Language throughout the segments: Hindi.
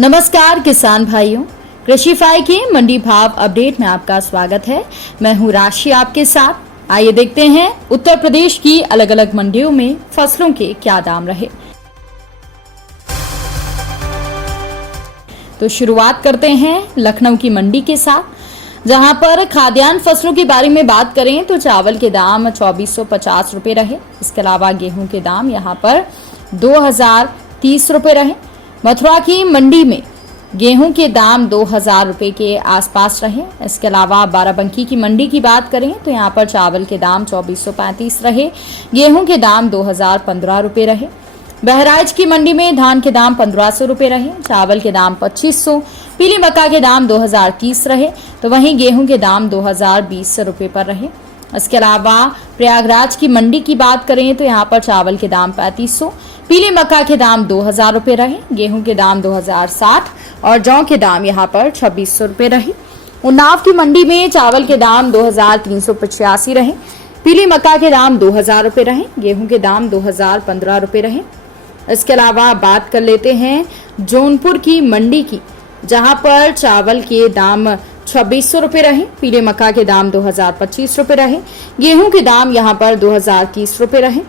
नमस्कार किसान भाइयों, कृषिफाई के मंडी भाव अपडेट में आपका स्वागत है। मैं हूं राशि आपके साथ। आइए देखते हैं उत्तर प्रदेश की अलग अलग मंडियों में फसलों के क्या दाम रहे। तो शुरुआत करते हैं लखनऊ की मंडी के साथ, जहां पर खाद्यान्न फसलों के बारे में बात करें तो चावल के दाम 2450 रुपए रहे। इसके अलावा गेहूं के दाम यहां पर 2030 रुपए रहे। मथुरा की मंडी में गेहूं के दाम 2000 रुपए के आसपास रहे। इसके अलावा बाराबंकी की मंडी की बात करें तो यहां पर चावल के दाम 2435 रहे, गेहूं के दाम 2015 रुपए रहे। बहराइच की मंडी में धान के दाम 1500 रुपए रहे, चावल के दाम 2500, पीली मक्का के दाम 2030 रहे, तो वहीं गेहूं के दाम 2020 रुपए पर रहे। इसके अलावा प्रयागराज की मंडी की बात करें तो यहाँ पर चावल के दाम 3500, पीली मक्का के दाम 2000 रुपए रहे, गेहूं के दाम 2060 और जौ के दाम यहाँ पर 2600 रुपए रहे। उन्नाव की मंडी में चावल के दाम 2385 रहे, पीली मक्का के दाम 2000 रुपए रहे, गेहूं के दाम 2015 रुपए रहे। इसके अलावा बात कर लेते हैं जौनपुर की मंडी की, जहां पर चावल के दाम 2600 रुपए रहे, पीले मक्का के दाम 2025 रुपए रहे, गेहूं के दाम यहां पर 2030 रुपए रहे।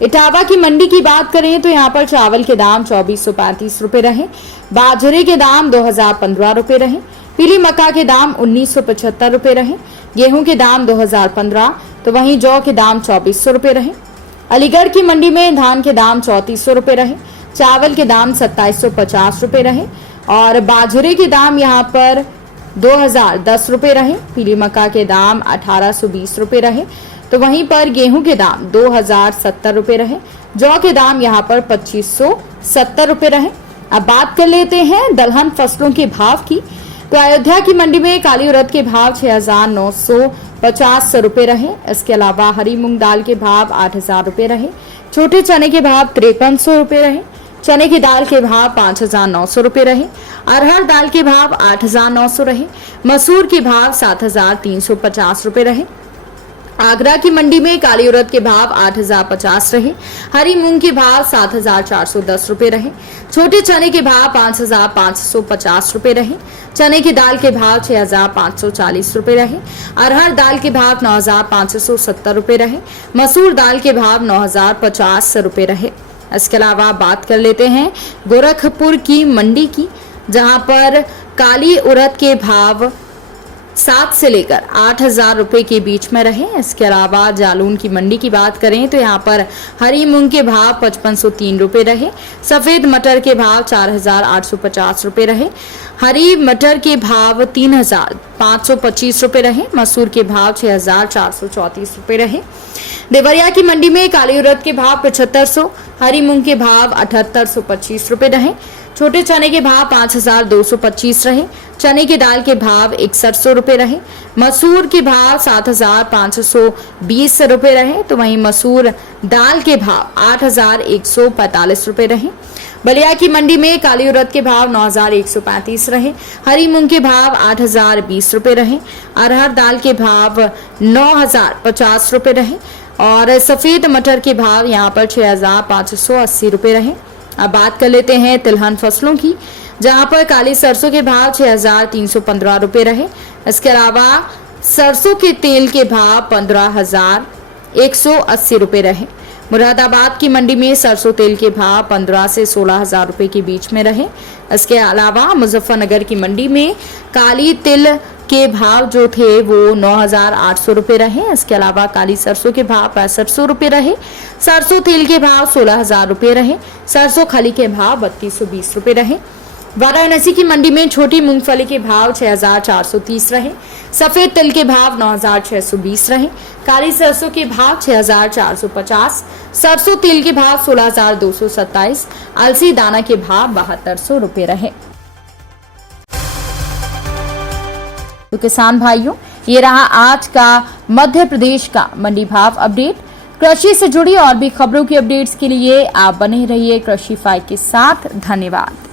इटावा की मंडी की बात करें तो यहां पर चावल के दाम 2435 रुपए रहे, बाजरे के दाम 2015 रुपए रहे, पीली मक्का के दाम 1975 रुपए रहे, गेहूं के दाम 2015, तो वहीं जौ के दाम 2400 रुपए रहे। अलीगढ़ की मंडी में धान के दाम 3400 रुपए रहे, चावल के दाम 2750 रुपए रहे और बाजरे के दाम यहाँ पर 2010 रुपए रहे, पीली मक्का के दाम 1820 रुपए रहे, तो वहीं पर गेहूं के दाम 2070 रुपए रहे, जौ के दाम यहाँ पर 2570 रुपए रहे। अब बात कर लेते हैं दलहन फसलों के भाव की। तो अयोध्या की मंडी में काली उड़द के भाव 6950 रुपए रहे। इसके अलावा हरी मूंग दाल के भाव 8000 रुपए रहे, छोटे चने के भाव 5300 रुपए रहे, चने की दाल के भाव 5900 रुपए रहे, अरहर दाल के भाव 8900 रहे, मसूर के भाव 7350 रुपए रहे। आगरा की मंडी में काली उड़द के भाव 8050 रहे, हरी मूंग के भाव 7410 रुपए रहे, छोटे चने के भाव 5550 रुपए रहे, चने की दाल के भाव 6540 रुपए रहे, अरहर दाल के भाव 9570 रुपए रहे, मसूर दाल के भाव 9050 रुपए रहे। इसके अलावा बात कर लेते हैं गोरखपुर की मंडी की, जहां पर काली उड़द के भाव 7 से लेकर 8000 रुपए के बीच में रहे। इसके अलावा जालून की मंडी की बात करें तो यहाँ पर हरी मूंग के भाव 5503 रुपए रहे, सफेद मटर के भाव 4850 रुपए रहे, हरी मटर के भाव 3525 रुपए रहे, मसूर के भाव 6434 रुपए रहे। देवरिया की मंडी में काली उड़द के भाव 7500, हरी मूंग के भाव 7825 रुपए रहे, छोटे चने के भाव 5225 रहे, चने की दाल के भाव 6100 रुपए रहे, मसूर के भाव 7520 रुपए रहे, तो वहीं मसूर दाल के भाव 8145 रुपए रहे। बलिया की मंडी में काली उड़द के भाव 9135 रहे, हरी मूंग के भाव 8020 रुपए रहे, अरहर दाल के भाव 9050 रुपए रहे और सफेद मटर के भाव यहाँ पर 6580 रुपए रहे। अब बात कर लेते हैं तिलहन फसलों की, जहां पर काली सरसों के भाव 6315 रुपए रहे। इसके अलावा सरसों के तेल के भाव 15180 रुपए रहे। मुरादाबाद की मंडी में सरसों तेल के भाव 15 से 16000 रुपए के बीच में रहे। इसके अलावा मुजफ्फरनगर की मंडी में काली तिल के भाव जो थे वो 9800 रुपए रहे। इसके अलावा काली सरसों के भाव 6500 रुपए रहे, सरसों तेल के भाव 16000 रुपए रहे, सरसों खली के भाव 3220 रुपए रहे। वाराणसी की मंडी में छोटी मूंगफली के भाव 6430 रहे, सफेद तिल के भाव 9620 रहे, काली सरसों के भाव 6450, सरसों तेल के भाव 16227, अलसी दाना के भाव 7200 रुपए रहे। तो किसान भाइयों, ये रहा आज का मध्य प्रदेश का मंडी भाव अपडेट। कृषि से जुड़ी और भी खबरों की अपडेट्स के लिए आप बने रहिए कृषिफाई के साथ। धन्यवाद।